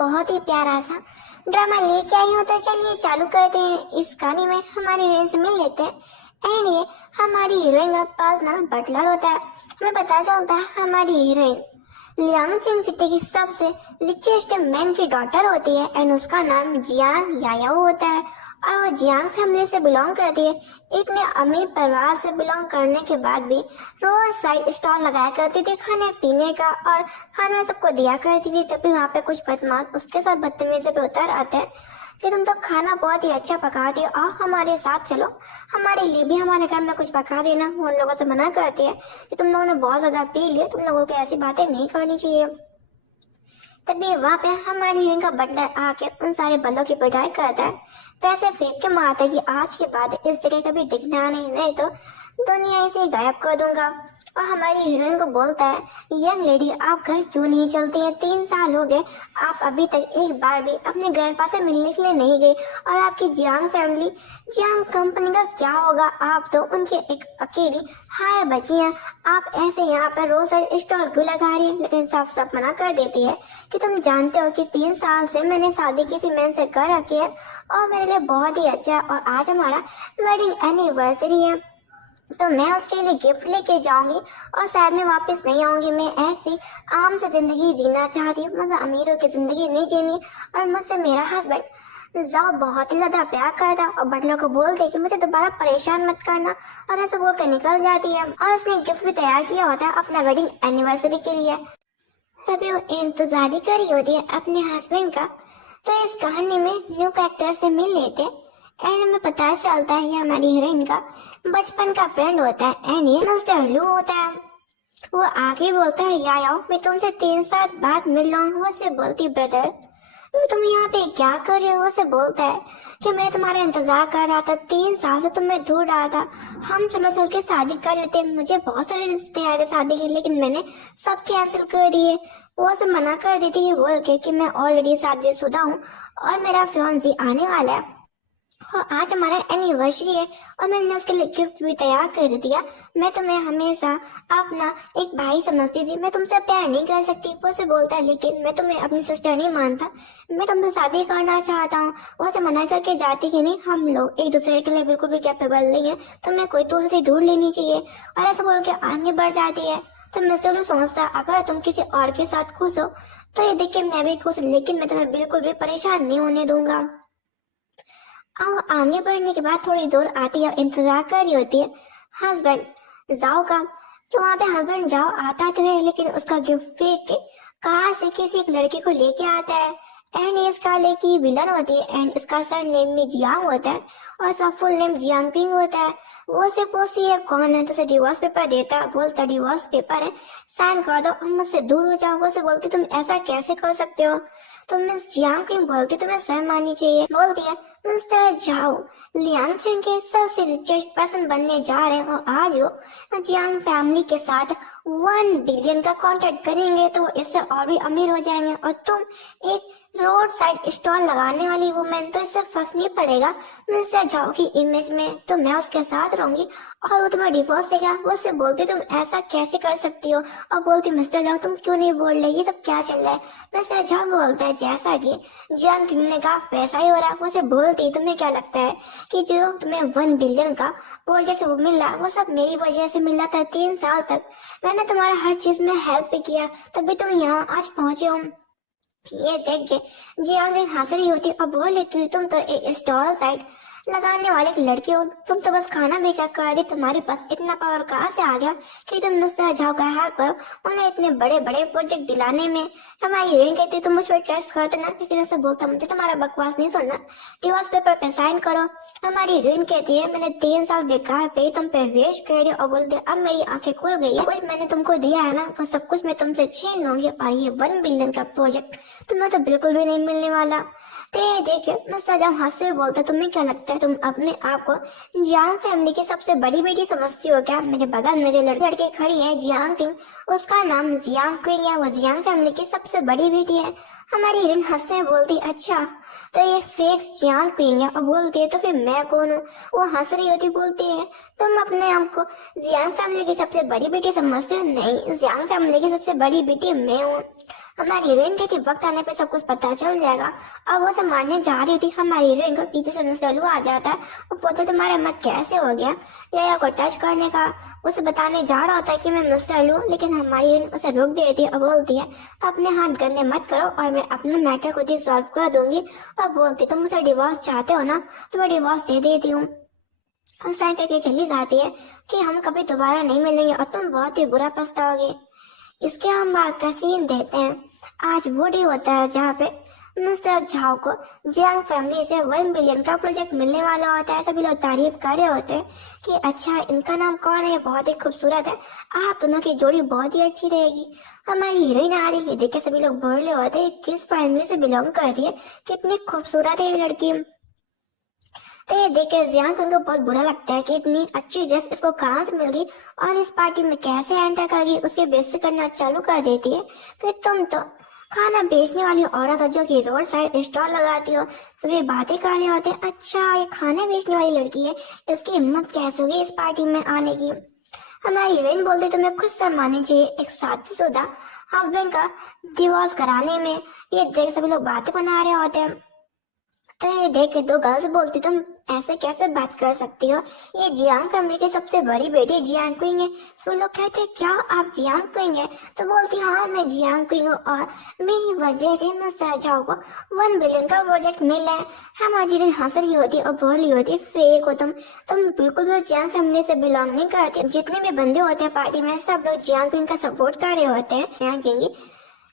बहुत ही प्यारा सा ड्रामा लेके आई हूँ। तो चलिए चालू करते हैं। इस कहानी में हमारी हीरोइन से मिल लेते हैं एंड ये हमारी हीरोइन का पास नाम बटलर होता है। हमें पता चलता है हमारी हीरोइन लियांगचिंग सिटी की सबसे रिचेस्ट मैन की डॉटर होती है एंड उसका नाम जियांग यायाओ होता है और वो जियांग फैमिली से बिलोंग करती है। इतने अमीर परिवार से बिलोंग करने के बाद भी रोड साइड स्टॉल लगाया करती थी खाने पीने का और खाना सबको दिया करती थी। तभी वहाँ पे कुछ बदमाश उसके साथ बदतमीजी पे उतर आते हैं कि तुम तो खाना बहुत ही अच्छा पकाती हो और हमारे साथ चलो, हमारे लिए भी हमारे घर में कुछ पका देना। वो उन लोगों से मना करती है कि तुम लोगों ने बहुत ज्यादा पी लिया, तुम लोगों को ऐसी बातें नहीं करनी चाहिए। तभी वहाँ पे हमारी हीरोइन का बटलर आके उन सारे बंदों की पिटाई करता है, पैसे फेंक के मारता है कि आज के बाद इस जगह कभी दिखना नहीं तो दुनिया ऐसे ही गायब कर दूंगा। और हमारी हीरोइन को बोलता है, यंग लेडी आप घर क्यों नहीं चलती हैं? 3 साल हो गए, आप अभी तक एक बार भी अपने ग्रैंडपा से मिलने के लिए नहीं गई। और आपकी जियांग फैमिली, जियांग कंपनी का क्या होगा? आप तो उनकी एक अकेली हायर बची हैं। आप ऐसे यहाँ पर रोज स्टॉल क्यों लगा रही है? लेकिन साफ साफ मना कर देती है कि तुम जानते हो कि 3 साल से मैंने शादी किसी मैन से कर रखी है और मेरे लिए बहुत ही अच्छा है और आज हमारा वेडिंग एनिवर्सरी है तो मैं उसके लिए गिफ्ट लेके जाऊंगी और शायद मैं वापस नहीं आऊंगी। मैं ऐसी आम से जिंदगी जीना चाहती हूँ, मुझे अमीरों की जिंदगी नहीं जीनी। और मुझसे मेरा हस्बैंड जाओ बहुत ही ज्यादा प्यार करता और बटलर को बोलते कि मुझे दोबारा परेशान मत करना और ऐसे बोलकर निकल जाती है। और उसने गिफ्ट भी तैयार किया होता है अपना वेडिंग एनिवर्सरी के लिए। तभी वो इंतजार कर रही होती है अपने हस्बैंड का। तो इस कहानी में न्यू कैरेक्टर से मिल लेते एंड हमें पता चलता है ये हमारी हीरोइन का बचपन का फ्रेंड होता है एंड ये मिस्टर लू होता है। वो आगे बोलता है, याओ मैं तुमसे 3 साल बाद मिल रहा हूँ। वो से बोलती, ब्रदर तुम यहाँ पे क्या कर रहे हो? वो से बोलता है कि मैं तुम्हारा इंतजार कर रहा था, 3 साल से तुम्हें ढूंढ रहा था, हम चलो चल के शादी कर लेते। मुझे बहुत सारे रिश्ते आए थे शादी के, लेकिन मैंने सब कैंसिल कर दिए। वो से मना कर देती है बोल के कि मैं ऑलरेडी शादीशुदा हूँ और मेरा फियांसी आने वाला है और आज हमारा एनिवर्सरी है और मैंने उसके लिए गिफ्ट भी तैयार कर दिया। मैं तुम्हें हमेशा अपना एक भाई समझती थी, मैं तुमसे प्यार नहीं कर सकती। वो से बोलता है, लेकिन मैं तुम्हें अपनी सिस्टर नहीं मानता, मैं तुमसे शादी करना चाहता हूँ। वो से मना करके जाती कि नहीं, हम लोग एक दूसरे के लिए बिल्कुल भी कैपेबल नहीं है, तुम्हें कोई दूसरी ढूंढ लेनी चाहिए। और ऐसे बोल के आगे बढ़ जाती है। तो मिस्टर लू सोचता है, अगर तुम किसी और के साथ खुश हो तो ये देख के मैं भी खुश, लेकिन मैं तुम्हें बिल्कुल भी परेशान नहीं होने दूंगा। और आगे बढ़ने के बाद थोड़ी दूर आती है, इंतजार कर रही होती है हस्बैंड जाओ का। तो वहाँ पे हस्बैंड जाओ आता तो है, लेकिन उसका गिफ्ट फेंक के कहाँ से किसी एक लड़की को लेके आता है एंड ये इसका लड़की विलन होती है एंड इसका सर नेम भी जियांग होता है और इसका फुल नेम जियांग पिंग होता है। वो से पूछती है कौन है, तो उसे डिवोर्स पेपर देता है। बोलता डिवोर्स पेपर है, साइन कर दो और मुझसे दूर हो जाओ। वो से बोलती तुम ऐसा कैसे कर सकते हो? तो मिस जियांग पिंग बोलती तुम्हें शर्म आनी चाहिए। बोलती है, मिस्टर जाओ लियांगचिंग के सबसे रिचेस्ट पर्सन बनने जा रहे हैं और आज वो जियांग फैमिली के साथ 1 बिलियन का कॉन्ट्रैक्ट करेंगे तो इससे और भी अमीर हो जाएंगे और तुम एक रोड साइड स्टॉल लगाने वाली वुमेन, तो इससे फर्क नहीं पड़ेगा मिस्टर जाओ की इमेज में, तो मैं उसके साथ रहूंगी और वो तुम्हें डिवोर्स देगा। वो उससे बोलती तुम ऐसा कैसे कर सकती हो? और बोलती मिस्टर जाओ तुम क्यों नहीं बोल रहे, ये सब क्या चल रहा है? मिस्टर जाओ बोलता है, जैसा कि जियांग किंग ने कहा वैसा ही हो रहा है। वो उसे बोलती तुम्हें क्या लगता है कि जो तुम्हें 1 बिलियन का प्रोजेक्ट वो मिला वो सब मेरी वजह से मिला था? 3 साल तक मैंने तुम्हारा हर चीज में हेल्प किया, तभी तुम यहाँ आज पहुंचे हो। ये देख के जियांग हंस रही होती और बोल लेती, तुम तो एक स्टॉल साइड लगाने वाले की लड़की हो, तुम तो बस खाना बेचा कर दी, तुम्हारे पास इतना पावर कहाँ से आ गया कि तुम मिस्टर झाओ का हेल्प करो उन्हें इतने बड़े बड़े प्रोजेक्ट दिलाने में? हमारी हीरोइन कहती तुम मुझ पर ट्रस्ट करते ना, लेकिन ऐसे बोलता मुझे तुम्हारा बकवास नहीं सुनना, डिवोर्स पेपर पे साइन करो। हमारी हीरोइन कहती है मैंने 3 साल बेकार पे तुम पे वेस्ट कर दिया और बोलते अब मेरी आंखें खुल गई है, कुछ मैंने तुमको दिया है ना वो सब कुछ मैं तुमसे छीन लूंगी और ये 1 बिलियन का प्रोजेक्ट तुम्हें तो बिल्कुल भी नहीं मिलने वाला। तो देखिए मिस्टर जाओ हंसते हुए बोलता तुम्हें क्या लगता है तुम अपने आप को जियांग फैमिली की सबसे बड़ी बेटी समझती हो क्या? मेरे बगल में जो लड़की खड़ी है जियांग किंग, उसका नाम जियांग किंग है, वो जियांग फैमिली की सबसे बड़ी बेटी है। हमारी हीरोइन हंसते हुए बोलती अच्छा तो ये फेक जियांग किंग है, और बोलती है तो फिर मैं कौन हूँ? वो हंस रही होती बोलती है तुम अपने आप को जियांग फैमिली की सबसे बड़ी बेटी समझते हो? नहीं, जियांग फैमिली की सबसे बड़ी बेटी मैं हूँ। हमारी हीरोइन कहती वक्त आने पे सब कुछ पता चल जाएगा। अब वो सब मारने जा रही थी, हमारी हीरोइन को पीछे से नसलू आ जाता है और बोलते तुम्हारा हिम्मत कैसे हो गया या को टच करने का। उसे बताने जा रहा होता है कि मैं मिस्टर लू, लेकिन हमारी हीरोइन उसे रोक देती है और बोलती है अपने हाथ गंदे मत करो और मैं अपना मैटर खुद ही सॉल्व कर दूंगी। और बोलती तुम मुझे डिवोर्स चाहते हो ना, तो मैं डिवोर्स दे देती हूँ। और साइन करके चली जाती है कि हम कभी दोबारा नहीं मिलेंगे और तुम बहुत ही बुरा पछताओगे। इसके हम बाद का सीन देते हैं। आज वो डे होता है जहाँ पे मिस्टर झाओ को जियांग फैमिली से 1 बिलियन का प्रोजेक्ट मिलने वाला होता है। सभी लोग तारीफ कर रहे होते हैं कि अच्छा इनका नाम कौन है, बहुत ही खूबसूरत है, आप दोनों की जोड़ी बहुत ही अच्छी रहेगी। हमारी हीरोइन आ रही है, देख के सभी लोग बोल रहे होते हैं किस फैमिली से बिलोंग करती है, कितनी खूबसूरत है ये लड़की। तो ये देख के जियांग को बहुत बुरा लगता है कि इतनी अच्छी ड्रेस इसको कहाँ से मिल गई और इस पार्टी में कैसे एंटर कर गई। उसके बेइज्जती करना चालू कर देती है कि तुम तो खाना बेचने वाली औरत हो जो कि रोड साइड स्टॉल लगाती हो। सभी बातें कर रहे होते हैं अच्छा ये खाना बेचने वाली लड़की है, इसकी हिम्मत कैसे होगी इस पार्टी में आने की। हमारी हीरोइन बोलती तुम्हें खुद शर्मानी चाहिए एक शादीशुदा हस्बैंड का डिवोर्स कराने में। ये देख सभी लोग बातें बना रहे होते हैं। तो ये देख के दो गर्ल्स बोलती तुम ऐसे कैसे बात कर सकती हो, ये जियांग फैमिली की सबसे बड़ी बेटी जियांग क्विंग है। तो लोग कहते क्या आप जियांग क्विंग है, तो बोलती हाँ मैं जियांग क्विंग हूँ और मेरी वजह से मिस्टर झाओ को 1 बिलियन का प्रोजेक्ट मिला है। हमारी हंस रही होती और बोल रही होती फेक हो तुम बिल्कुल भी जियांग फैमिली से बिलोंग नहीं करते। जितने भी बंदे होते हैं पार्टी में सब लोग जियांग क्विंग का सपोर्ट कर रहे होते हैं। जियांग क्विंग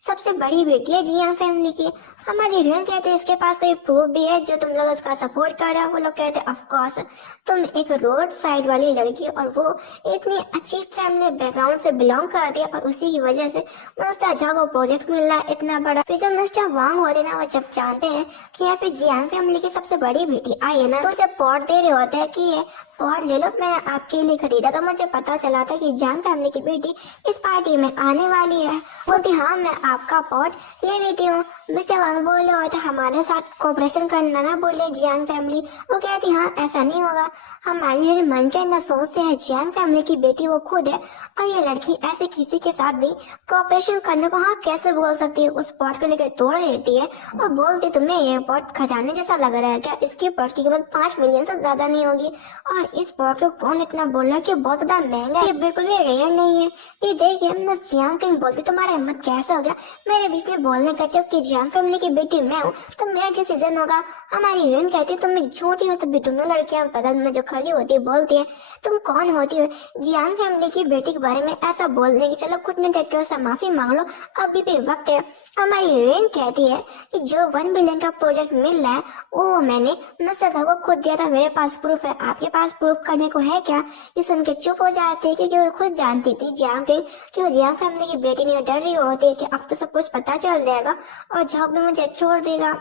सबसे बड़ी बेटी है जियांग फैमिली की। हमारी हीरोइन कहते हैं इसके पास कोई प्रूफ भी है जो तुम लोग उसका सपोर्ट कर रहे हो। वो लोग कहते हैं ऑफ कोर्स तुम एक रोड साइड वाली लड़की और वो इतनी अच्छी फैमिली बैकग्राउंड से बिलोंग करती है और उसी की वजह से मिस्टर झा को प्रोजेक्ट मिल रहा है इतना बड़ा। फिर जब मिस्टर वांग होते ना वो जब जानते हैं कि यहाँ पे जियांग फैमिली की सबसे बड़ी बेटी आई है ना, तो उसे पॉट दे रहे होते हैं कि ये पॉट ले लो, मैंने आपके लिए खरीदा था, मुझे पता चला था कि जियांग फैमिली की बेटी इस पार्टी में आने वाली है। बोलती हाँ मैं आपका पॉट ले लेती हूँ। मिस्टर वांग बोले होते हमारे साथ कोऑपरेशन करना ना बोले जियांग फैमिली। वो कहती हाँ ऐसा नहीं होगा, हमारे मन के अंदर सोचते हैं जियांग फैमिली की बेटी वो खुद है और ये लड़की ऐसे किसी के साथ भी कोऑपरेशन करने को हाँ कैसे बोल सकती है। उस पॉट को लेकर तोड़ देती है और बोलती तुम्हें ये पॉट खजाने जैसा लग रहा है क्या, इसकी पॉट की कीमत 5 मिलियन से ज्यादा नहीं होगी और इस पॉट को कौन इतना बोल रहा है कि बहुत ज्यादा महंगा है, ये बिल्कुल भी रेयर नहीं है। ये देखिए मिस जियांग फैमिली बोलती तुम्हारा हिम्मत कैसे हो गया मेरे बीच में बोलने का, जबकि जियांग फैमिली की बेटी मैं हूँ तो मेरा डिसीजन होगा। हमारी हीरोइन कहती है तुम एक झूठी हो, तभी दोनों लड़कियां बगल में जो खड़ी होती है बोलती है तुम कौन होती हो जियांग फैमिली की बेटी के बारे में ऐसा बोलने की, चलो खुद ने टेक कर माफी मांग लो अभी भी वक्त है। हमारी हीरोइन कहती है कि जो 1 बिलियन का प्रोजेक्ट मिल रहा है वो मैंने मिस्टर को खुद दिया था, मेरे पास प्रूफ है, आपके पास प्रूफ करने को है क्या। ये सुन के चुप हो जाते क्योंकि वो खुद जानती थी जियांग कि वो जियांग फैमिली की बेटी नहीं, डर रही होती है कि अब तो सब कुछ पता चल जाएगा और जॉब में मुझे छोड़ देगा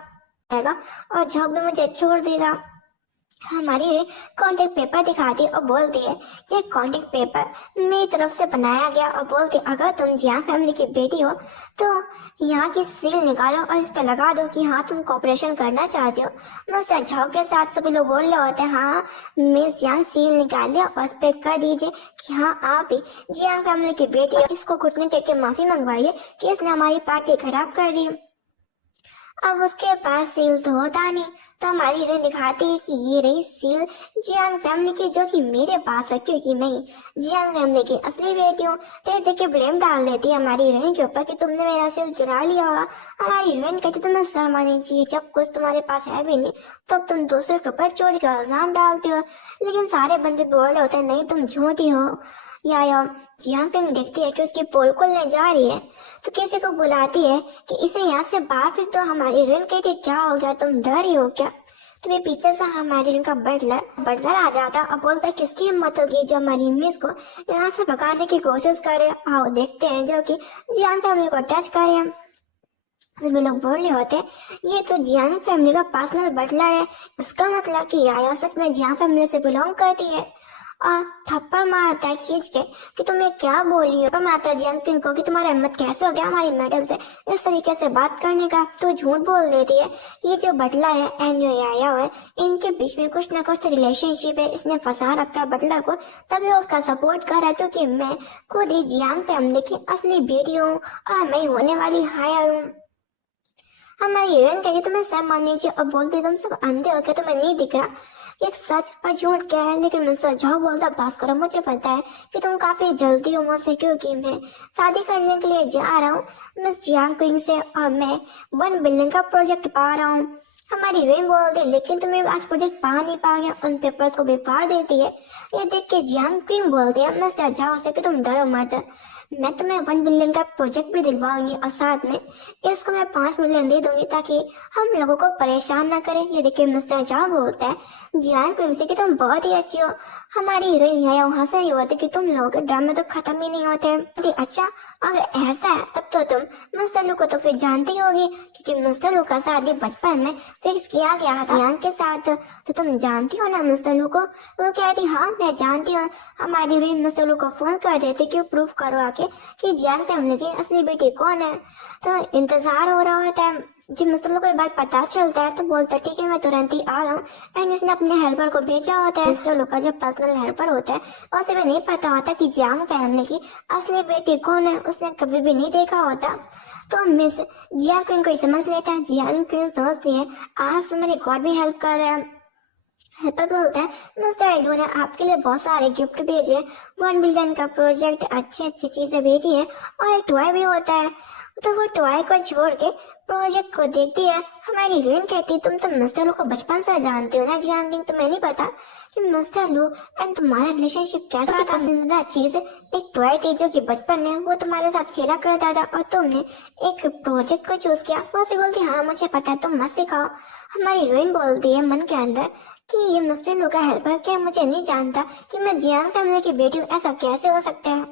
और जॉब में मुझे छोड़ देगा। हमारी कॉन्टेक्ट पेपर दिखाती और बोलती है ये कॉन्टेक्ट पेपर मेरी तरफ से बनाया गया और बोलती अगर तुम जियांग फैमिली की बेटी हो तो यहाँ की सील निकालो और इस पे लगा दो कि हाँ तुम कॉपरेशन करना चाहते हो। मिस्टर झाओ के साथ सभी लोग बोल रहे होते हैं हाँ मिस जियांग सील निकाल लिया और इस पे कर दीजिए कि हाँ आप ही जियांग फैमिली की बेटी है। इसको घुटने टेक के माफी मंगवाइए कि इसने हमारी पार्टी खराब कर दी। अब उसके पास सील तो होता नहीं, तो हमारी हीरोइन दिखाती है कि ये रही सील जियांग फैमिली की जो कि मेरे पास है क्योंकि मैं जियांग फैमिली की असली बेटी हूँ। तो ये देख के ब्लेम डाल देती है हमारी हीरोइन के ऊपर कि तुमने मेरा सील चुरा लिया होगा। हमारी हीरोइन कहती तुम्हें शर्म आनी चाहिए, जब कुछ तुम्हारे पास है भी नहीं तब तुम दूसरे के ऊपर चोरी का इल्जाम डालती हो। लेकिन सारे बंदे बोल रहे होते हैं नहीं तुम झूठी हो। या जियांग फैमिली देखती है कि उसकी पोल खोलने जा रही है तो किसी को बुलाती है कि इसे यहाँ से बाहर फेंक दो। हमारी हीरोइन कहती क्या हो गया, तुम डर रही हो क्या। तो ये पीछे से हमारी हीरोइन का बटलर आ जाता और बोलता है किसकी हिम्मत होगी जो हमारी मिस को यहाँ से भगाने की कोशिश करे। आओ देखते हैं जो कि जियांग फैमिली को टच करे। सभी लोग बोल रहे होते ये तो जियांग फैमिली का पर्सनल बटलर है, इसका मतलब कि याया सच में जियांग फैमिली से बिलोंग करती है। और थप्पड़ मारता है खींच के कि तुम ये क्या बोल रही हो। माता जियांग किंग को कि तुम्हारा हिम्मत कैसे हो गया हमारी मैडम से इस तरीके से बात करने का, तो झूठ बोल देती है। ये जो बटलर है एंड जो आया हुआ है, इनके बीच में कुछ ना कुछ तो रिलेशनशिप है, इसने फंसा रखा है बटलर को, तभी वो उसका सपोर्ट कर रहा है, क्योंकि मैं खुद ही जियांग फैमिली की असली बेटी हूँ और मैं होने वाली हायर हूँ। हमारी हीरोइन कहती तुम्हें शर्म माननी चाहिए और बोलती तुम सब अंधे हो क्या, तुम्हें नहीं दिख रहा एक सच और झूठ क्या है। लेकिन मुझसे जाओ बोलता बस करो, मुझे पता है कि तुम काफी जल्दी हो मुझसे, क्योंकि मैं शादी करने के लिए जा रहा हूँ मिस जियांग क्विंग से और मैं 1 बिलियन का प्रोजेक्ट पा रहा हूँ। हमारी हीरोइन बोलती लेकिन तुम्हें आज प्रोजेक्ट पा नहीं पाओगे, उन पेपर्स को भी फाड़ देती है। ये देख के जियांग क्विंग बोलती है मिस्टर जाओ से कि तुम डरो मत, मैं तुम्हें 1 बिलियन का प्रोजेक्ट भी दिलवाऊंगी और साथ में इसको मैं 5 मिलियन दे दूंगी ताकि हम लोगों को परेशान ना करें। ये देखिए मिस्टर जाओ बोलता है जियांग क्विंग से कि तुम बहुत ही अच्छी हो। हमारी हीरोइन वहां से ही होती कि तुम लोगों के ड्रामे तो खत्म ही नहीं होते। अच्छा अगर ऐसा है तब तो तुम मिस्टर लू को तो फिर जानती होगी, क्योंकि मिस्टर लू का शादी बचपन में फिक्स किया गया था जियांग के साथ, तो तुम जानती हो ना मिस्टर लू को। वो कहती हाँ मैं जानती हूँ। हमारी हीरोइन मिस्टर लू को फोन कर देती कि प्रूफ करो आके कि जियांग फैमिली की असली बेटी कौन है। तो इंतजार हो रहा होता है। जब मिस्टर लू को ये बात पता चलता है तो बोलता ठीक है मैं तुरंत ही आ रहा हूँ, एंड उसने अपने हेल्पर को भेजा होता है। मिस्टर लू का जो पर्सनल हेल्पर होता है उसे भी नहीं पता होता कि जियांग फैमिली की असली बेटी कौन है, उसने कभी भी नहीं देखा होता। तो मिस जियांग क्विंग को समझ लेता है। जियांग क्विंग सोचती है आज मेरे गॉड भी हेल्प कर रहा है। हेल्पर बोलता है मिस्टर एल्डो ने आपके लिए बहुत सारे गिफ्ट भेजे, 1 बिलियन का प्रोजेक्ट, अच्छी अच्छी चीजें भेजी है और एक टॉय भी होता है। तो वो टॉय को छोड़ के प्रोजेक्ट को देखती है। हमारी हीरोइन कहती है तुम तो मिस्टर लू को बचपन से जानती हो ना जियांग किंग, तुम्हें नहीं पता कि मिस्टर लू एंड तुम्हारा रिलेशनशिप कैसा था। पसंदीदा चीज एक टॉय थी जो कि बचपन में वो तुम्हारे साथ खेला करता था और तुमने एक प्रोजेक्ट को चूज किया। वो से बोलती हाँ मुझे पता है, तुम मत सिखाओ। हमारी हीरोइन बोलती है मन के अंदर कि ये मिस्टर लू का हेल्पर क्या मुझे नहीं जानता कि मैं जियांग फैमिली की बेटी हूँ, ऐसा कैसे हो सकता है।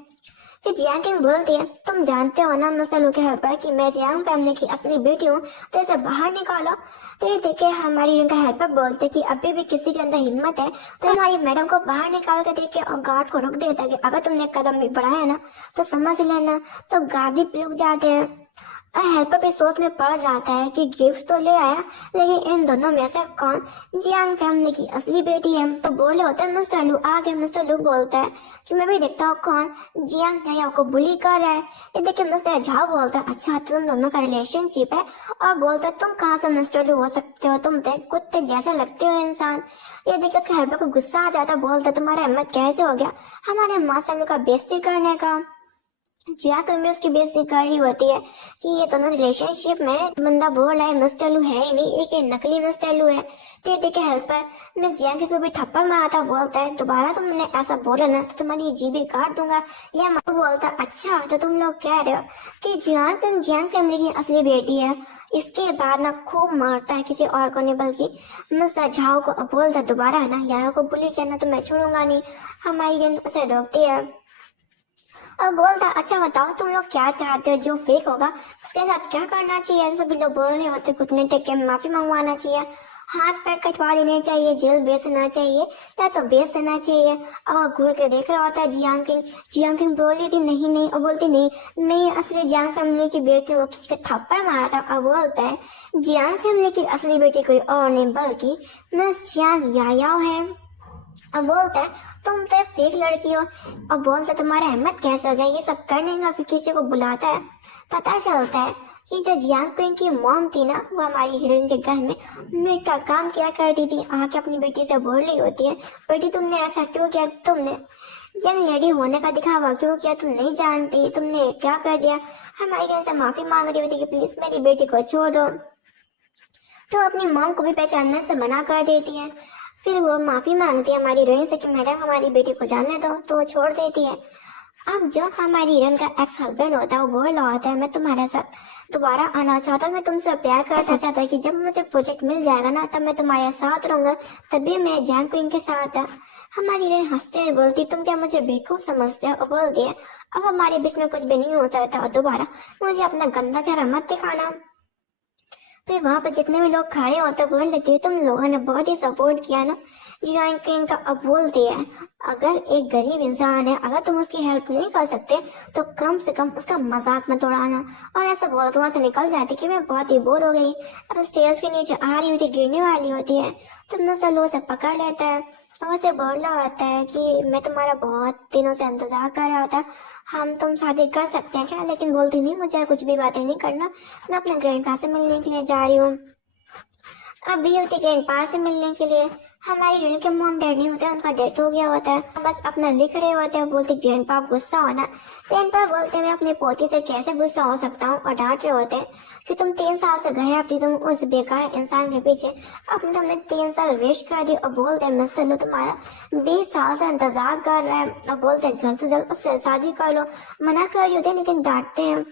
फिर जियांग किंग बोलती है तुम जानते हो ना मिस्टर लू के हेल्पर कि मैं जियांग फैमिली की असली बेटी हूँ, तो इसे बाहर निकालो। तो ये देखे हमारी उनका हेल्पर बोलते कि अभी भी किसी के अंदर हिम्मत है तो हमारी मैडम को बाहर निकाल कर देखे और गार्ड को रोक देता है कि अगर तुमने कदम भी बढ़ाया ना तो समझ लेना। तो गार्ड भी रुक जाते हैं। हेल्पर भी सोच में पड़ जाता है कि गिफ्ट तो ले आया लेकिन इन दोनों में से कौन जियांग फैमिली की असली बेटी है। तो बोले होता है मिस्टर लू आगे। मिस्टर लू बोलता है कि मैं भी देखता हूँ कौन जियांग भैया को बुली कर रहा है। ये देखिए मिस्टर झाओ बोलता है अच्छा तो तुम दोनों का रिलेशनशिप है, और बोलता है तुम कहाँ से मिस्टर लू हो सकते हो, तुम तो कुत्ते जैसे लगते हो इंसान। ये देखिए उसके हेल्पर को गुस्सा आ जाता, बोलता है तुम्हारा हिम्मत कैसे हो गया हमारे मास्टर लू का बेइज्जती करने का। जिया कभी उसकी बेइज्जती कर रही होती है कि ये दोनों रिलेशनशिप में बंदा बोल रहा है मिस्टर लू है ही नहीं, एक ये नकली मिस्टर लू है। तो ठीक है हेल्पर मिस जिया को भी थप्पड़ मारा था, बोलता है दोबारा तुमने ऐसा बोला ना तो तुम्हारी जीभी काट दूंगा। यह माँ बोलता अच्छा तो तुम लोग कह रहे हो कि जियांग फैमिली की असली बेटी है। इसके बाद ना खूब मारता है किसी और को नहीं बल्कि मिस्टर झाओ को, बोलता दोबारा ना याया को बुली करना तो मैं छोड़ूंगा नहीं। हमारी उसे रोकती है और बोलता अच्छा बताओ तुम लोग क्या चाहते हो, जो फेक होगा उसके साथ क्या करना चाहिए। सभी लोग बोल रहे होते घुटने टेक के माफी मंगवाना चाहिए, हाथ पैर कटवा देने चाहिए, जेल भेज देना चाहिए या तो बेच देना चाहिए। और वो घूर के देख रहा होता है जियांग किंग बोल रही थी नहीं नहीं, और बोलती नहीं मैं असली जियांग फैमिली की बेटी हूँ। खींच के थप्पड़ मारा था और बोलता है जियांग फैमिली की असली बेटी कोई और नहीं बल्कि मिस जियांग यायाओ है। अब बोलता है तुम तो फेक लड़की हो, और बोलता तुम्हारा हिम्मत कैसे हो गया ये सब करने का। फिर किसी को बुलाता है, पता चलता है कि जो जियांग क्विंग की मॉम थी ना वो हमारी हीरोइन के घर में मेड का काम किया करती थी। आके अपनी बेटी से बोल रही होती है बेटी तुमने ऐसा क्यों किया, तुमने यंग लेडी होने का दिखावा क्यों किया, तुम नहीं जानती तुमने क्या कर दिया। हमारी हीरोइन से माफी मांग रही होती कि प्लीज मेरी बेटी को छोड़ दो, तो अपनी मॉम को भी पहचानने से मना कर देती है। फिर वो माफी मांगती है हमारी हीरोइन से कि मैडम हमारी बेटी को जाने दो, तो वो छोड़ देती है। अब जो हमारी हीरोइन का एक्स हस्बैंड होता है वो बोल रहा होता है मैं तुम्हारे साथ दोबारा आना चाहता हूँ, मैं तुमसे प्यार करना चाहता है कि जब मुझे प्रोजेक्ट मिल जाएगा ना तब मैं तुम्हारे साथ रहूंगा, तभी मैं जियांग क्विंग के साथ है। हमारी हीरोइन हंसते हुए बोलती तुम क्या मुझे बेवकूफ समझते हो, और बोलती है अब हमारे बीच में कुछ भी नहीं हो सकता और दोबारा मुझे अपना गंदा चेहरा मत दिखाना। फिर वहां पर जितने भी लोग खड़े होते बोल देती है, तुम लोगों ने बहुत ही सपोर्ट किया ना जी हाँ, इनका अब बोलती है, अगर एक गरीब इंसान है, अगर तुम उसकी हेल्प नहीं कर सकते तो कम से कम उसका मजाक मत उड़ाना। और ऐसा बोलते वहां से निकल जाती कि मैं बहुत ही बोर हो गई। अब स्टेयर्स के नीचे आ रही होती, गिरने वाली होती है, तो मिस्टर लो से पकड़ लेता है और उसे बोल रहा होता है कि मैं तुम्हारा बहुत दिनों से इंतजार कर रहा था, हम तुम शादी कर सकते हैं क्या? लेकिन बोलती नहीं, मुझे कुछ भी बातें नहीं करना, मैं अपने ग्रैंडपा से मिलने के लिए जा रही हूँ। अब भी होती ग्रैंडपा से मिलने के लिए, हमारी हीरोइन के मॉम डैड नहीं होते, उनका डेथ हो गया होता है, बस अपना लिख रहे होते हैं। बोलते ग्रैंडपा आप गुस्सा होना। ग्रैंडपा बोलते मैं अपनी पोती से कैसे गुस्सा हो सकता हूँ, और डांट रहे होते हैं कि तुम 3 साल से गायब थी, तुम उस बेकार इंसान के पीछे, अब तुमने 3 साल वेस्ट कर दी। और बोलते मिस्टर लो तुम्हारा 20 साल से इंतजार कर रहा है, और बोलते जल्द से जल्द उससे शादी कर लो। मना कर रही होती है लेकिन डांटते हैं।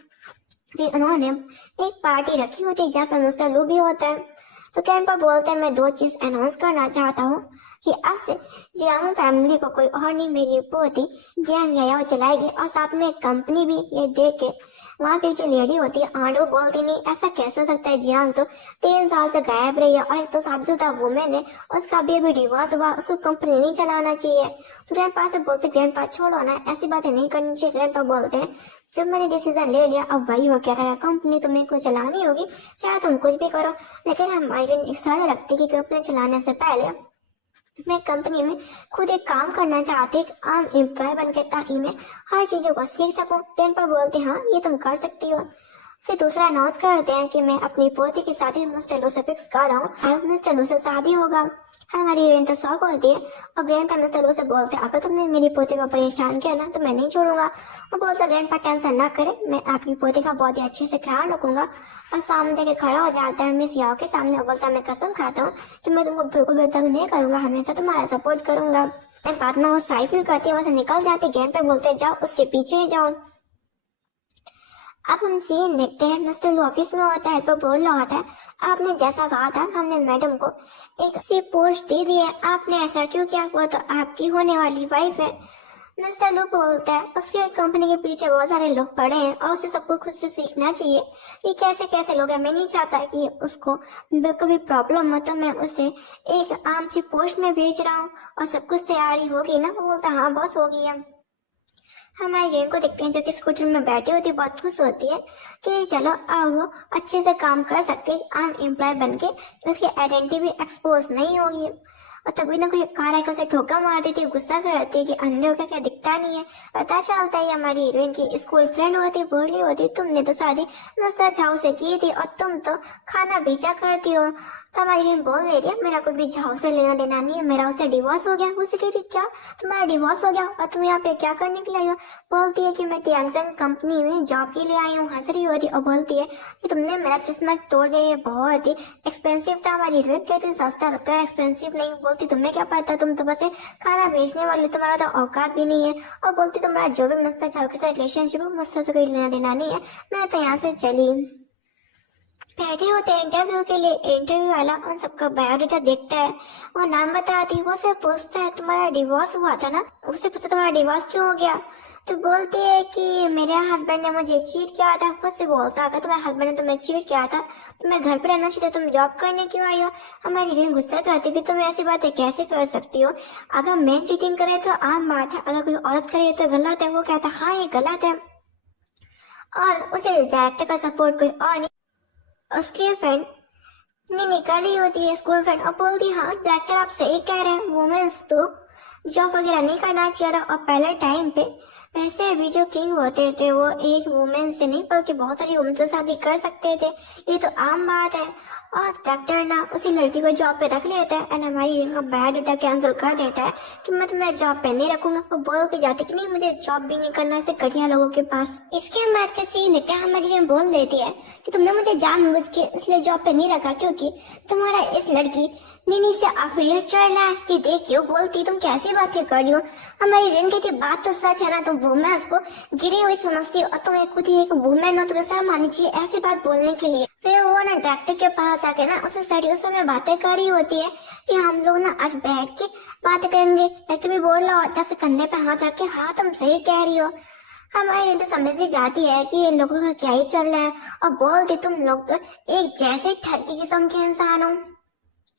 फिर उन्होंने एक पार्टी रखी होती है जहाँ पर मिस्टर लू भी होता है। तो ग्रैंडपा बोलते हैं मैं 2 चीज अनाउंस करना चाहता हूँ कि अब से जियांग फैमिली को कोई और नहीं, मेरी पोती जियांग याओ चलाएगी, और साथ में एक कंपनी भी। ये देख के वहाँ पे जो लेडी होती है आंट, वो बोलती नहीं ऐसा कैसे हो सकता है, जियांग तो 3 साल से गायब रही है, और एक तो शादीशुदा वुमेन है, उसका अभी डिवोर्स हुआ, उसको कंपनी नहीं चलाना चाहिए। तो ग्रैंडपा से बोलते ग्रैंडपा छोड़ो ना, ऐसी बातें नहीं करनी चाहिए। ग्रैंडपा बोलते हैं जब मैंने डिसीजन ले लिया अब वही हो क्या रहेगा, कंपनी तुम्हें को चलानी होगी, चाहे तुम कुछ भी करो। लेकिन हम आयरन एक शर्त रखती कि कंपनी चलाने से पहले मैं कंपनी में खुद एक काम करना चाहती, एक आम एम्प्लॉय बन के, ताकि मैं हर चीजों को सीख सकूं। ग्रैंडपा बोलते हाँ ये तुम कर सकती हो। फिर दूसरा अनाउंस करते हैं कि मैं अपनी पोती की शादी मिस्टर लू से फिक्स कर रहा हूँ, अब मिस्टर लू से शादी होगा। हमारी हीरोइन तो शौक होती है, और ग्रैंडपा मिस्टर लू से बोलते हैं अगर तुमने मेरी पोती को परेशान किया ना तो मैं नहीं छोड़ूंगा। वो बोलता ग्रैंडपा टेंशन ना करे, मैं आपकी पोती का बहुत ही अच्छे से ख्याल रखूंगा। और सामने जाके खड़ा हो जाता है मिस याओ के सामने, बोलता है मैं कसम खाता हूँ कि मैं तुमको बिल्कुल बेतंग नहीं करूंगा, हमेशा तुम्हारा सपोर्ट करूंगा। मैं बात ना वो साइकिल करती है, वहां से निकल जाती। ग्रैंडपा बोलते हैं जाओ उसके पीछे ही जाओ। अब हम सीन देखते हैं मिस्टर लू ऑफिस में होता है, तो बोल रहा होता है आपने जैसा कहा था हमने मैडम को एक सी पोस्ट दे दी है, आपने ऐसा क्यों किया, वो तो आपकी होने वाली वाइफ है। मिस्टर लू बोलता है उसके कंपनी के पीछे बहुत सारे लोग पड़े हैं और उसे सबको खुद से सीखना चाहिए कि कैसे कैसे लोग हैं। मैं नहीं चाहता कि उसको बिल्कुल भी प्रॉब्लम हो, तो मैं उसे एक आम सी पोस्ट में भेज रहा हूँ। और सब कुछ तैयारी होगी ना? वो बोलता हाँ बॉस होगी है। हमारी गेम को देखते हैं जो कि स्कूटर में बैठी होती है, बहुत खुश होती है कि चलो अब वो अच्छे से काम कर सकती है आम एम्प्लॉय बन के, उसकी आइडेंटिटी भी एक्सपोज नहीं होगी। और तभी ना कोई कार आके उसे ठोका मार देती है, गुस्सा कर जाती है कि अंधे होकर क्या दिखता नहीं है। पता चलता है हमारी हीरोइन की स्कूल फ्रेंड होती, बोली होती तुमने तो शादी मिस्टर झाऊ से की थी और तुम तो खाना बेचा करती हो। तो हमारी हीरोइन बोल रही है मेरा कोई भी झाऊ से लेना देना नहीं है, मेरा उससे डिवोर्स हो गया। उसे कह रही क्या तुम्हारा डिवोर्स हो गया और तुम यहाँ पे क्या करने के लिए आई हो? बोलती है कि मैं टियांगसन कंपनी में जॉब के लिए आई हूँ। हंस रही होती और बोलती है कि तुमने मेरा चश्मा तोड़ दिया, ये बहुत ही एक्सपेंसिव था। हमारी हीरोइन कहती सस्ता लगता है एक्सपेंसिव नहीं। बोलती तुम्हें क्या पता, तुम तो बस खाना बेचने वाले, तुम्हारा तो औकात भी नहीं है। और बोलती तुम्हारा जो भी मिस्टर झाऊ के साथ रिलेशनशिप हो मुझसे कोई लेना देना नहीं है, मैं तो यहाँ से चली। बैठे होते हैं इंटरव्यू के लिए, इंटरव्यू वाला उन सबका बायोडाटा देखता है और नाम बताती है। वो से पूछता है तुम्हारा डिवोर्स हुआ था ना? उससे पूछता तुम्हारा डिवोर्स क्यों हो गया? तो बोलती है कि मेरे हस्बैंड ने मुझे चीट किया था। वो से बोलता अगर तुम्हारे हस्बैंड ने तुम्हें चीट किया था तुम्हें घर पे रहना चाहिए, तुम जॉब करने क्यों आई हो? हमारी हीरोइन गुस्सा करती है कि तुम ऐसी बातें कैसे कर सकती हो, अगर मैं चीटिंग करे तो आम बात है, अगर कोई औरत करे तो गलत है। वो कहता हाँ ये गलत है, और उसे डायरेक्टर का सपोर्ट कोई और नहीं, उसकी फ्रेंड ने निकाली होती है स्कूल फ्रेंड, और बोलती हाँ डायरेक्टर आप सही कह रहे हैं, वुमेन्स तो जॉब वगैरह नहीं करना चाहिए था। और पहले टाइम पे वैसे भी जो किंग होते थे वो एक वुमेन से नहीं बल्कि बहुत सारी वुमेन से शादी कर सकते थे, ये तो आम बात है। और डॉक्टर ना उसी लड़की को जॉब पे रख लेता है एंड हमारी हीरोइन का बायोडाटा कैंसिल कर देता है कि मैं तुम्हें जॉब पे नहीं रखूंगा। वो बोल के जाते कि नहीं मुझे जॉब भी नहीं करना ऐसे घटिया लोगों के पास। इसके हम बात का सीन देखते हैं, हमारी हीरोइन बोल देती है कि तुमने मुझे जानबूझ के इसलिए जॉब पे नहीं रखा क्योंकि तुम्हारा इस लड़की नीनी से अफेयर चल रहा है। ये देखियो बोलती तुम कैसी बातें कर रही हो? हमारी हीरोइन कहती बात तो सच है ना, तुम वुमेन को गिरी हुई समझती हो और तुम खुद ही एक वुमेन हो, तुम्हें शर्म आनी चाहिए ऐसी बात बोलने के लिए। फिर वो ना डॉक्टर के पास जाके ना उसे सीरियस में बातें कर रही होती है कि हम लोग ना आज बैठ के बातें करेंगे। डॉक्टर भी बोल रहा होता है कंधे पे हाथ रख के हाँ तुम सही कह रही हो। हमारी तो समझ ही जाती है कि इन लोगों का क्या ही चल रहा है और बोलती तुम लोग तो एक जैसे ठरकी किस्म के इंसान हो।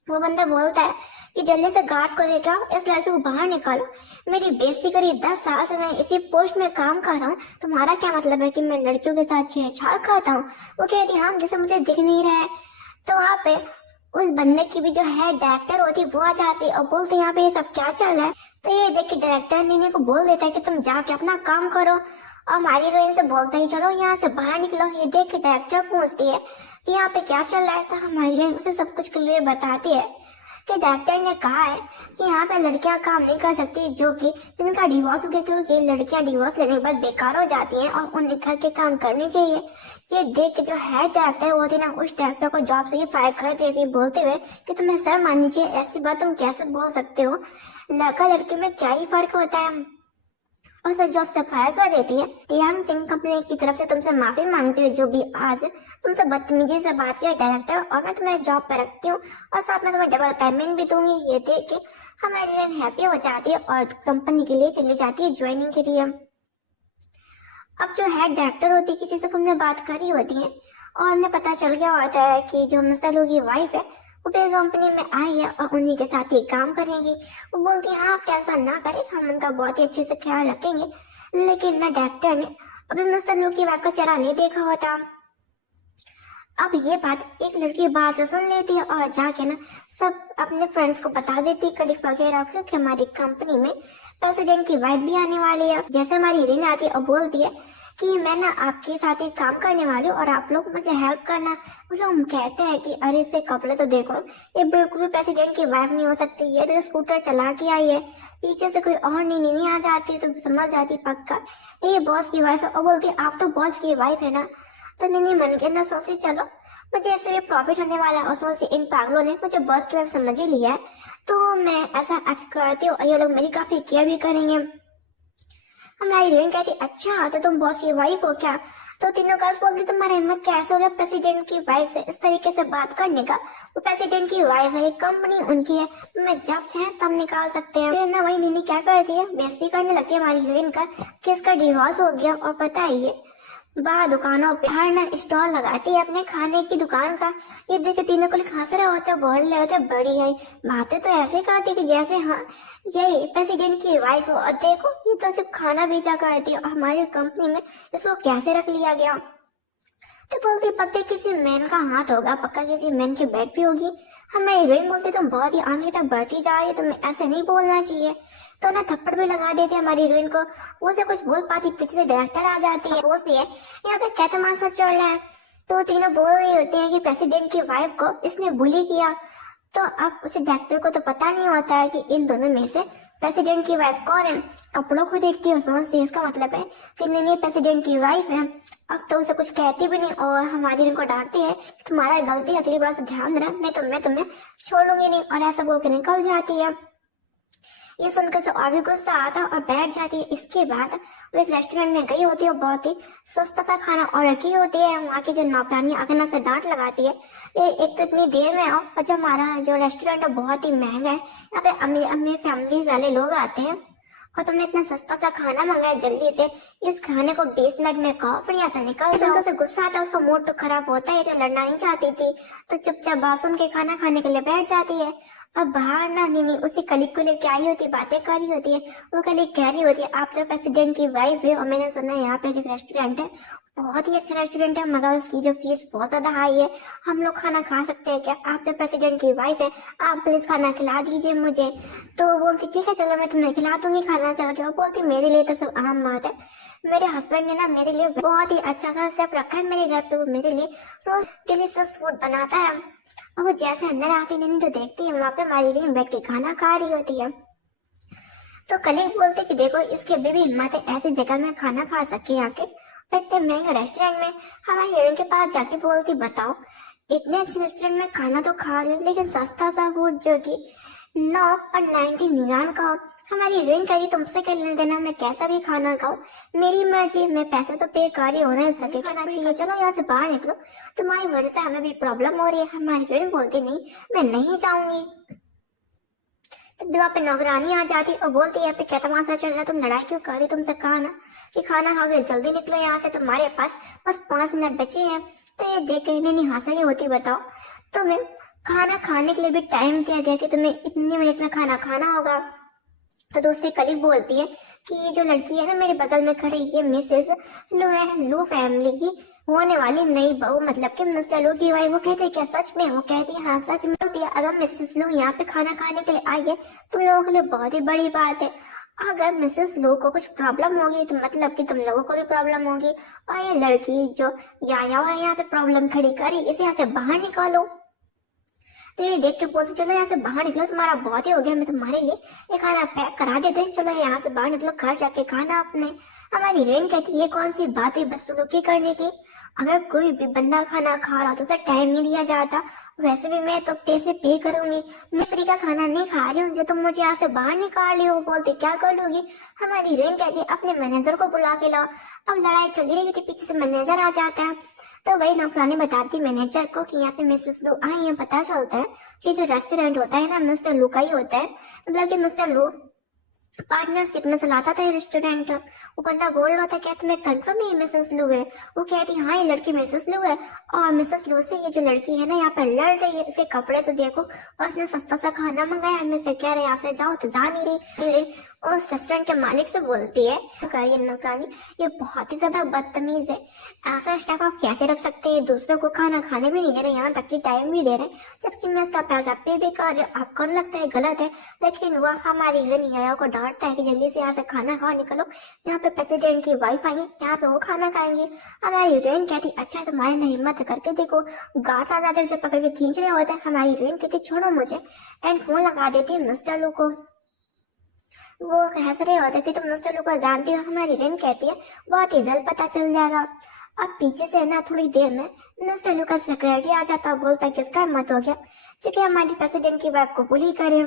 वो बंदा बोलता है कि जल्दी से गार्ड्स को लेकर आओ, इस लड़के को बाहर निकालो। मेरी बेइज्जती करी, 10 साल से मैं इसी पोस्ट में काम कर रहा हूँ, तुम्हारा क्या मतलब है कि मैं लड़कियों के साथ छेड़छाड़ करता हूँ। वो कहती हाँ जैसे मुझे दिख नहीं रहा है। तो वहाँ पे उस बंदे की भी जो हेड डायरेक्टर होती वो आ जाती और बोलती यहाँ पे ये सब क्या चल रहा है। तो ये देख के डायरेक्टर नीने को बोल देता है कि तुम जाके अपना काम करो, और हमारी हीरोइन से बोलता है कि चलो यहाँ से बाहर निकलो। ये देख के डायरेक्टर पूछती है कि यहाँ पे क्या चल रहा है। तो हमारी हीरोइन उसे सब कुछ क्लियर बताती है कि डॉक्टर ने कहा है कि यहाँ पे लड़कियां काम नहीं कर सकती जो कि जिनका डिवोर्स हो गया, क्योंकि लड़कियां डिवोर्स लेने के बाद बेकार हो जाती हैं और उन्हें घर के काम करने चाहिए। ये देख के जो हेड डॉक्टर वो थी ना, उस डॉक्टर को जॉब से ही फायर कर देती है, बोलते हुए कि तुम्हें शर्म आनी चाहिए, ऐसी बात तुम कैसे बोल सकते हो, लड़का लड़की में क्या ही फर्क होता है। और उसे जॉब से फायर कर देती है। रियांग चिंग कंपनी की तरफ से तुमसे माफी मांगती हूँ जो भी आज तुमसे बदतमीजी से बात किया डायरेक्टर, और मैं तुम्हें जॉब पर रखती हूँ और साथ में तुम्हें डबल पेमेंट भी दूंगी। ये देख के हमारी रियन हैप्पी हो जाती है और कंपनी के लिए चली जाती है ज्वाइनिंग के लिए। अब जो हेड डायरेक्टर होती है किसी से फोन बात करी होती है और उन्हें पता चल गया होता है कि जो मिस्टर लू की वाइफ है वो भी कंपनी में आई है और उन्हीं के साथ ही काम करेंगी। वो बोलती है हाँ आप टेंशन ना करें, हम उनका बहुत ही अच्छे से ख्याल रखेंगे। लेकिन ना डायरेक्टर ने अभी मिस्टर लू की वाइफ का चेहरा नहीं देखा होता। अब ये बात एक लड़की बाहर से सुन लेती है और जाके ना सब अपने फ्रेंड्स को बता देती है, कलीग वगैरह को, कि हमारी कंपनी में प्रेसिडेंट की वाइफ भी आने वाली है। जैसे हमारी हीरोइन आती है और बोलती है कि मैं ना आपके साथ ही काम करने वाली हूँ और आप लोग मुझे हेल्प करना। वो लोग कहते हैं कि अरे इससे कपड़े तो देखो, ये बिल्कुल भी प्रेसिडेंट की वाइफ नहीं हो सकती, ये तो स्कूटर चला के आई है, पीछे से कोई और नहीं आ जाती तो समझ जाती पक्का ये बॉस की वाइफ है। और बोलती है आप तो बॉस की वाइफ है ना। तो नहीं मन के अंदर सोची चलो मुझे ऐसे भी प्रॉफिट होने वाला है और सोचती इन पागलों ने मुझे बॉस की वाइफ समझ ही लिया है, तो मैं ऐसा एक्ट करती हूँ, ये लोग मेरी काफी केयर भी करेंगे। हमारी हीरोइन कहती अच्छा तो तुम बॉस की वाइफ हो क्या। तो तीनों गर्ल्स बोलती तुम्हारा हिम्मत कैसे हो गया प्रेसिडेंट की वाइफ से इस तरीके से बात करने का। वो प्रेसिडेंट की वाइफ है, कंपनी उनकी है, तुम्हें जब चाहे तब निकाल सकते हैं। फिर ना वही नीनी क्या करती है, बेइज्जती करने लगती है हमारी हीरोइन का कि इसका डिवोर्स हो गया। और पता है ये बाहर दुकानों पे हर ना स्टॉल लगाती है अपने खाने की दुकान का। ये देख के तीनों को हंस रहे होते, बोल रहे होते बड़ी है बातें तो ऐसे करती कि जैसे हाँ यही प्रेसिडेंट की वाइफ हो, और देखो ये तो सिर्फ खाना बेचा करती है, हमारी कंपनी में इसको कैसे रख लिया गया। तो बोलती पक्का किसी मैन का हाथ होगा, पक्का किसी मैन की बेड भी होगी। हमें हीरोइन बोलती तुम बहुत ही आगे तक बढ़ती जा रही है, तुम्हें ऐसे नहीं बोलना चाहिए। तो ना थप्पड़ भी लगा देते हमारी हीरोइन को। वो से कुछ बोल पाती, पीछे से डायरेक्टर आ जाती है, पूछती है यहाँ पे क्या तमाशा चल रहा है। तो तीनों बोल रही होते हैं कि प्रेसिडेंट की वाइफ को इसने बुली किया। तो अब उसे डायरेक्टर को तो पता नहीं होता है कि इन दोनों में से प्रेसिडेंट की वाइफ कौन है। कपड़ों को देखती है, सोचती है इसका मतलब है कि नहीं प्रेसिडेंट की वाइफ है। अब तो उसे कुछ कहती भी नहीं और हमारी इनको डांटती है कि तुम्हारा गलती, अगली बार से ध्यान देना नहीं तो मैं तुम्हें छोड़ूंगी नहीं, और ऐसा बोल के निकल जाती है। ये सुनकर से और भी गुस्सा आता और बैठ जाती है। इसके बाद वो एक रेस्टोरेंट में गई होती है, बहुत ही सस्ता सा खाना और रखी होती है। वहाँ की जो नौकरानी आके ना से डांट लगाती है ये एक तो इतनी देर में आओ, और जो हमारा जो रेस्टोरेंट है बहुत ही महंगा है, यहाँ पे अमीर फैमिली वाले लोग आते हैं और तुमने इतना सस्ता सा खाना मंगाया, जल्दी से इस खाने को 20 मिनट में खाओ फिर यहाँ से निकल जाओ। से गुस्सा आता है, उसका मूड तो खराब होता है, तो लड़ना नहीं चाहती थी तो चुपचाप बात के खाना खाने के लिए बैठ जाती है। अब बाहर ना नहीं उसी कलीग को लेके आई होती, बातें कर रही होती है। वो कलीग कह रही होती है आप तो प्रेसिडेंट की वाइफ है और मैंने सुना है यहाँ पे एक रेस्टोरेंट है, बहुत ही अच्छा रेस्टोरेंट है, मगर उसकी जो फीस बहुत ज्यादा हाई है, हम लोग खाना खा सकते हैं क्या। आप तो प्रेसिडेंट की वाइफ है, आप प्लीज खाना खिला दीजिए मुझे। तो वो बोलती ठीक है चलो मैं तुम्हें खिला दूंगी खाना। चल के वो बोलती मेरे लिए तो सब आम बात है, मेरे हस्बैंड ने ना मेरे लिए बहुत ही अच्छा सा शेफ रखा है मेरे घर पे, वो मेरे लिए रोज डिलीशियस फूड बनाता है। और वो जैसे अंदर आती नहीं तो देखती है वहाँ पे हमारी हीरोइन बैठ के खाना खा रही होती है। तो कलीग बोलते कि देखो इसकी अभी भी हिम्मत है ऐसी जगह में खाना खा सके आके, इतने महंगे रेस्टोरेंट में। हमारी हीरोइन के पास जाके बोलती बताओ इतने अच्छे रेस्टोरेंट में खाना तो खा रही हूँ लेकिन सस्ता सा फूड जो कि 9 और 90 युआन का हो। हमारी हीरोइन कह रही तुमसे क्या लेना देना, मैं कैसा भी खाना खाऊं, मेरी मर्जी, मैं पैसे तो पे कर ही होना सके खाना चाहिए, चलो यहाँ से बाहर निकलो, तुम्हारी वजह से हमें भी प्रॉब्लम हो रही है। हमारी हीरोइन बोलती नहीं मैं नहीं जाऊंगी। तब वहाँ पे नौकरानी आ जाती और बोलती है यहाँ पे क्या तमाशा चल रहा है, तुम लड़ाई क्यों कर रही, तुमसे कहा ना कि खाना खा के जल्दी निकलो यहाँ से, तुम्हारे पास बस 5 मिनट बचे हैं। तो ये देख कर इन्हें हंसनी होती, बताओ तुम्हें खाना खाने के लिए भी टाइम दिया गया कि तुम्हें इतने मिनट में खाना खाना होगा। तो दूसरी कलीग बोलती है कि ये जो लड़की है ना मेरे बगल में खड़ी, ये मिसेस लू है, लू फैमिली की होने वाली नई बहू, मतलब कि मिस्टर लू की वाइफ। वो कहते क्या सच में? वो कहती है हाँ सच में। होती है अगर मिसेस लू यहाँ पे खाना खाने के लिए आई है तुम लोगों के लिए बहुत ही बड़ी बात है। अगर मिसेस लू को कुछ प्रॉब्लम होगी तो मतलब कि तुम लोगों को भी प्रॉब्लम होगी। और ये लड़की जो यहाँ है यहाँ पे प्रॉब्लम खड़ी करी, इसे यहाँ से बाहर निकालो। तो ये देख के बोलते चलो यहाँ से बाहर निकलो, तुम्हारा बहुत ही हो गया, मैं तुम्हारे लिए ये खाना पैक करा देते हैं, चलो यहाँ से बाहर निकलो, घर जाके खाना अपने। हमारी हीरोइन कहती ये कौन सी बात है बदसलूकी करने की, अगर कोई भी बंदा खाना खा रहा तो उसे टाइम नहीं दिया जाता। वैसे भी मैं तो पैसे पे करूंगी, मैं फ्री का खाना नहीं खा रही हूँ जो तुम मुझे यहाँ से बाहर निकाल रही हो। बोलते क्या कर लूंगी। हमारी हीरोइन कहती है अपने मैनेजर को बुला के लाओ। अब लड़ाई चल रही थी, पीछे से मैनेजर आ जाता है। तो वही नौकरानी बताती मैनेजर को कि यहाँ पे मिसेस लू आई है। पता चलता है कि जो रेस्टोरेंट होता है ना मिस्टर लू का ही होता है, मतलब कि मिस्टर लू पार्टनरशिप में चलाता था रेस्टोरेंट। वो बंदा बोल रहा था क्या तुम्हें कंफर्म है मिसेस लू है? वो कहती हाँ ये लड़की मिसेस लू है, और मिसेस लू से ये जो लड़की है ना यहाँ पर लड़ रही है, इसके कपड़े तो देखो, और उसने सस्ता सा खाना मंगाया, हमें से कह रहे यहाँ से जाओ तो जा नहीं रही। उस रेस्टोरेंट के मालिक से बोलती है ये नौकरानी ये बहुत ही ज्यादा बदतमीज है, ऐसा स्टाफ आप कैसे रख सकते हैं, दूसरों को खाना खाने भी नहीं दे रहे, यहाँ तक कि टाइम भी दे रहे, जबकि मैं इसका पैसा पे भी कर रही हूँ, आपको नहीं लगता है गलत है? लेकिन वह हमारी हीरोइन को डांटता है कि जल्दी से यहाँ से खाना खाओ, निकलो, यहाँ पे प्रेसिडेंट की वाइफ आई है, यहाँ पे वो खाना खाएंगे। हमारी हीरोइन कहती अच्छा तुम्हारे ने हिम्मत करके देखो, गार्ड आ जाते उसे पकड़ के खींच रहे होते हैं। हमारी हीरोइन कहती छोड़ो मुझे, एंड फोन लगा देती है मिस्टर लू को। वो हंस रहे होते कि तुम मिस्टर लू को जानती हो। हमारी हीरोइन कहती है बहुत ही जल्द पता चल जाएगा। अब पीछे से ना थोड़ी देर में मिस्टर लू का सेक्रेटरी आ जाता, बोलता है किसका मत हो गया, क्योंकि हमारी प्रेसिडेंट की वाइफ को बुली करे।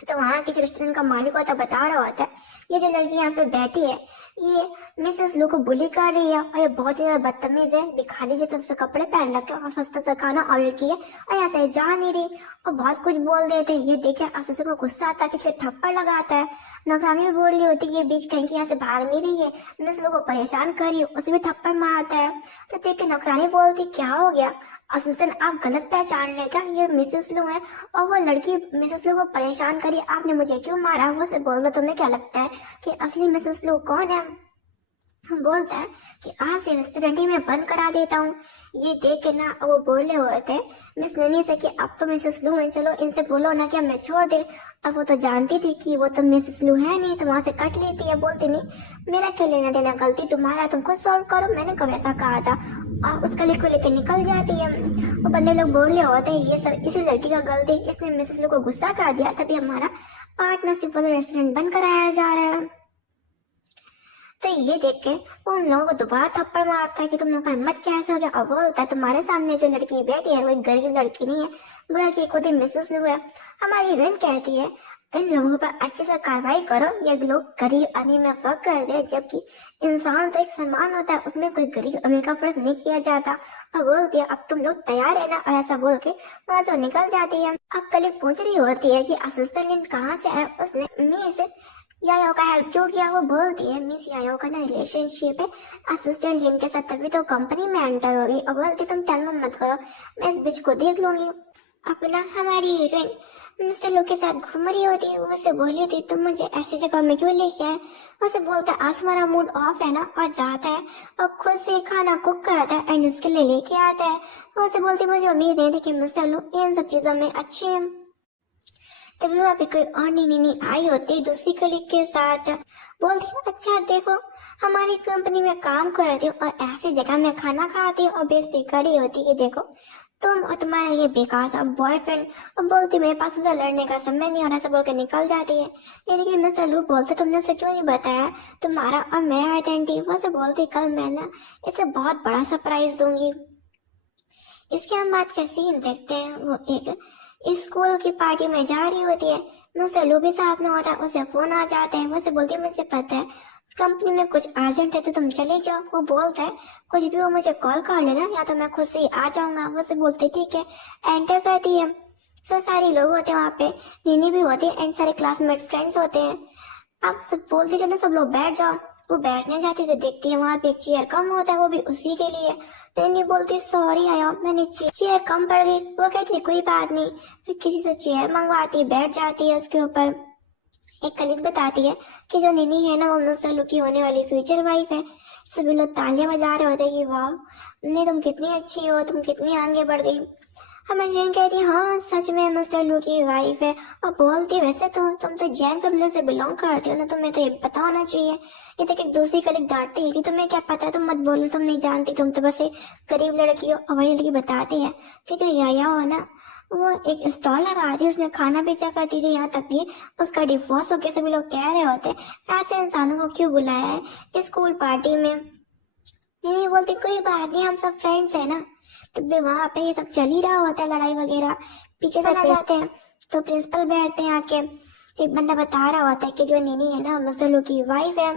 तो वहाँ के जो रेस्टोरेंट का मालिक होता बता रहा होता है ये जो लड़की यहाँ पे बैठी है ये मिसेस लू को बुली कर रही है, और ये बहुत ही ज्यादा बदतमीज है, भिखारी जैसे उससे कपड़े पहन रखे और सस्ता सा खाना ऑर्डर किए और यहाँ से जा नहीं रही, और बहुत कुछ बोल देते हैं। ये देखे अफसर को गुस्सा आता है कि फिर थप्पड़ लगाता है। नौकरानी भी बोल रही होती है ये बीच कहीं की यहाँ से भाग नहीं रही है, मिसेस लू को परेशान कर रही है, उसे भी थप्पड़ मारता है। तो देख के नौकरानी बोलती क्या हो गया असिस्टेंट, आप गलत पहचान रहे क्या, ये मिसेस लू है और वो लड़की मिसेस लू को परेशान करी, आपने मुझे क्यों मारा? वो से बोल दो तुम्हें क्या लगता है कि असली मिसेस लू कौन है? बोलता है कि आज से रेस्टोरेंट ही मैं बंद करा देता हूँ। ये देख के ना वो बोले हुए थे मिस नैनी से कि अब तो मिसेस लू है, चलो इनसे बोलो ना कि मैं छोड़ दे। अब वो तो जानती थी कि वो तो मिसेस लू है नहीं, तो वहां से कट लेती है, बोलती नहीं मेरा क्या लेना देना, गलती तुम्हारा, तुम खुद सॉल्व करो, मैंने कब ऐसा कहा था, और उस कली को लेकर निकल जाती है। वो बंदे लोग बोल रहे होते हैं ये सब इसी लड़की का गलती, इसने मिसेस लू को गुस्सा कर दिया, तभी हमारा पार्टनरशिप वाला रेस्टोरेंट बंद कराया जा रहा है। तो ये देख के उन लोगों को दोबारा थप्पड़ मारता है कि तुम लोग का हिम्मत कैसे हो गया, और बोलता है तुम्हारे सामने जो लड़की बैठी है वो एक गरीब लड़की नहीं है, वो लड़की खुद ही मिसेस लू है। हमारी हीरोइन कहती है इन लोगों पर अच्छे से कार्रवाई करो, ये लोग गरीब अमीर में फर्क कर रहे हैं, जबकि इंसान तो एक समान होता है, उसमें कोई गरीब अमीर का फर्क नहीं किया जाता। और बोलती है अब तुम लोग तैयार है ना, और ऐसा बोल के वहां से निकल जाती है। अब कलीग पूछ रही होती है कि असिस्टेंट कहाँ से है, उसने मिस यायो का हेल्प क्यों किया? वो बोलती है मिस यायो का ना रिलेशनशिप है असिस्टेंट लिन के साथ, तभी तो कंपनी में एंटर होगी। और बोलती तुम टेंशन मत करो, मैं इस बीच को देख लूंगी। अपना हमारी हीरोइन मिस्टर लू के साथ घूम रही होती है, वो उससे बोली थी तुम मुझे ऐसी जगह में क्यों लेके आए? उसे बोलता है आज हमारा मूड ऑफ है ना, और जाता है और खुद से खाना कुक करता है एंड उसके लिए लेके आता है। वो उसे बोलती मुझे उम्मीद नहीं थी कि मिस्टर लू इन सब चीजों में अच्छे हैं। तभी वहाँ पे कोई और नीनी आई होती दूसरी कलीग के साथ, बोलती अच्छा देखो हमारी कंपनी में काम करती हो और ऐसी जगह में खाना खाती हो और बेइज्जती करी होती है, देखो तुम और तुम्हारा ये बेकार सा बॉयफ्रेंड। और बोलती मेरे पास मुझे लड़ने का समय नहीं, और ऐसा बोल के निकल जाती है। ये देखिए मिस्टर लू बोलते तुमने उसे क्यों नहीं बताया तुम्हारा और मेरा आइडेंटिटी? वो से बोलती कल मैं ना इसे बहुत बड़ा सरप्राइज दूंगी। इसके हम बात का सीन देखते हैं, वो एक स्कूल की पार्टी में जा रही होती है, मिस्टर लू भी साथ में होता है, उसे फोन आ जाता है, वो से बोलती है मुझे पता है कंपनी में कुछ अर्जेंट है तो तुम चले जाओ। वो बोलता है कुछ भी हो मुझे कॉल कर लेना, या तो मैं खुद से ही आ जाऊंगा। वो से बोलते ठीक है, एंटर करती है। सो सारे लोग होते हैं वहाँ पे, नीनी भी होती है एंड सारे क्लासमेट फ्रेंड्स होते हैं। आप सब बोलते चलो सब लोग बैठ जाओ। वो बैठने जाती तो देखती है वहां पे एक चेयर कम होता है, वो भी उसी के लिए। तो नहीं बोलती सॉरी आया मैंने चेयर कम पड़ गई। वो कहती कोई बात नहीं, फिर किसी से चेयर मंगवाती, बैठ जाती है उसके ऊपर। एक कलीग बताती है कि जो निनी है ना वो मिस्टर लू की होने वाली फ्यूचर वाइफ है। सभी लोग तालियां बजा रहे होते कि वाह नहीं तुम कितनी अच्छी हो, तुम कितनी आगे बढ़ गई। हमें कहती हाँ सच में मिस्टर लू की वाइफ है। और बोलती वैसे तो तुम तो जैन फैमिली से बिलोंग करती हो ना, तुम्हें तो ये पता होना चाहिए। ये तक एक दूसरी कलीग डांटती है कि तुम्हें क्या पता है, तुम मत बोलो, तुम नहीं जानती, तुम तो बस एक गरीब लड़की हो। और वही लड़की बताती है कि जो याया हो ना वो एक स्टॉल लगा रही है, उसमें खाना बेचा करती थी, यहाँ तक कि उसका डिवोर्स हो गया। सभी लोग कह रहे होते ऐसे इंसानों को क्यों बुलाया है स्कूल पार्टी में। नहीं बोलती कोई बात नहीं हम सब फ्रेंड्स है ना। तो भी वहां पे ये सब चल ही रहा होता है, लड़ाई वगैरह। पीछे से जाते हैं तो प्रिंसिपल बैठते हैं आके। एक बंदा बता रहा होता है कि जो नीनी है ना मिस्टर लू की वाइफ है।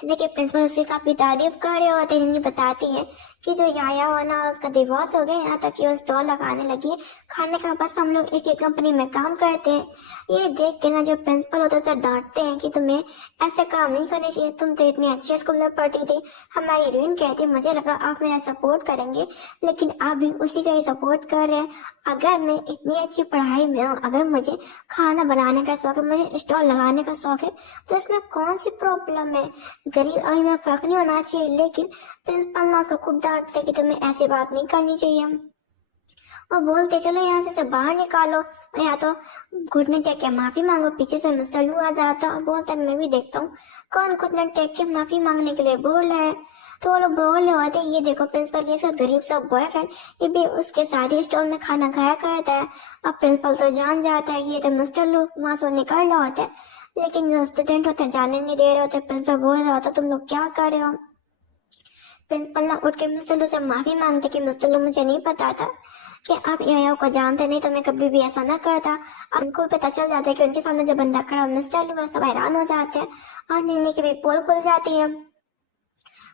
तो देखिए प्रिंसिपल उसकी काफी तारीफ कर रहे होते हैं। नीनी बताती है कि जो याया हो ना उसका डिवोर्स हो गया, यहाँ तक कि वो स्टॉल लगाने लगी है खाने का। बस हम लोग एक एक कंपनी में काम करते हैं। ये देख के ना जो प्रिंसिपल होते हैं उसे डांटते हैं कि तुम्हें ऐसे काम नहीं करने चाहिए, तुम तो इतनी अच्छे स्कूल में पढ़ती थी। हमारी हीरोइन कहती है मुझे लगा आप मेरा सपोर्ट करेंगे, लेकिन आप भी उसी का ही सपोर्ट कर रहे हैं। अगर मैं इतनी अच्छी पढ़ाई में हूँ, अगर मुझे खाना बनाने का शौक है, मुझे स्टॉल लगाने का शौक है, तो इसमें कौन सी प्रॉब्लम है। गरीब अमीर में फर्क नहीं होना चाहिए। लेकिन प्रिंसिपल ना उसको खूब डांटते कि तुम्हें ऐसी बात नहीं करनी चाहिए। और बोलते चलो यहाँ से बाहर निकालो, या तो घुटने टेक के माफी मांगो। पीछे से मिस्टर लू आ जाता और बोलता मैं भी देखता हूँ कौन घुटने टेक के माफी मांगने के लिए बोल रहा है। तो वो लोग बोल रहे होते ये देखो प्रिंसिपल, ये इसका गरीब सा बॉयफ्रेंड, ये भी उसके साथ ही स्टॉल में खाना खाया करता है। अब प्रिंसिपल तो जान जाता है कि ये तो मिस्टर लू वहां से निकल रहा होता है, लेकिन जो स्टूडेंट होते हैं जाने नहीं दे रहे होते। प्रिंसिपल बोल रहा होता तुम लोग क्या कर रहे हो। प्रिंसिपल ना उठ के मिस्टर लू से माफी मांगते कि मिस्टर लू मुझे नहीं पता था कि आप याया को जानते नहीं, तो मैं कभी भी ऐसा ना करता। अब उनको भी पता चल जाता है कि उनके सामने जो बंदा खड़ा है मिस्टर लू है। सब हैरान हो जाते हैं और नीनी की भी पोल खुल जाती है।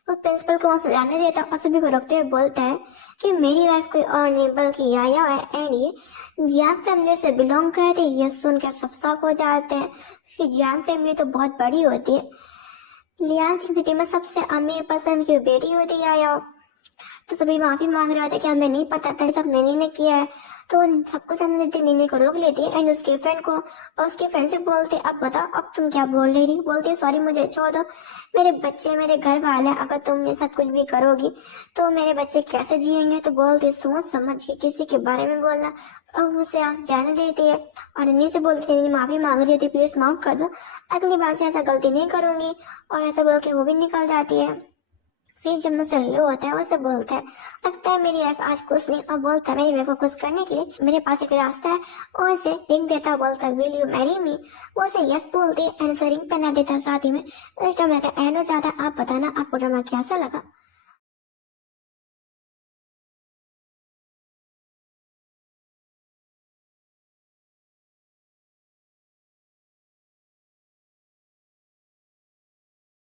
वो प्रिंसिपल को वहां से जाने देता और सभी को रोकते हुए बोलता है कि मेरी वाइफ कोई और नहीं बल्कि याया है एंड ये जियांग फैमिली से बिलोंग करती है। ये सुन के सब शॉक हो जाते हैं कि जियांग फैमिली तो बहुत बड़ी होती है। लियांग सिटी में सबसे अमीर पर्सन की बेटी होती है याया। तो सभी माफी मांग रहे होते कि हमें नहीं पता था, सब नैनी ने किया है। तो उन सबको जानने देती, नैनी को रोक लेती है एंड उसके फ्रेंड को, और उसके फ्रेंड से बोलते अब बताओ अब तुम क्या बोल रही थी। बोलती सॉरी मुझे छोड़ दो, मेरे बच्चे मेरे घर वाले, अगर तुम मेरे साथ कुछ भी करोगी तो मेरे बच्चे कैसे जिएंगे। तो बोलती सोच समझ के किसी के बारे में बोलना। अब उसे यहाँ से जाने देती है और नैनी से बोलती है नैनी माफी मांग रही होती प्लीज माफ कर दो, अगली बार से ऐसा गलती नहीं करूंगी। और ऐसा बोल के वो भी निकल जाती है। फिर जब मिस्टर लू होता है उसे बोलता है लगता है मेरी वाइफ आज खुश नहीं, और बोलता है मेरी वाइफ को खुश करने के लिए मेरे पास एक रास्ता है। और उसे रिंग देता, बोलता है विल यू मैरी मी। वो उसे यस बोलती है एंड उसे रिंग पहना देता। साथ ही में इस ड्रामा का एंड हो जाता है। आप बताना आपको ड्रामा कैसा लगा।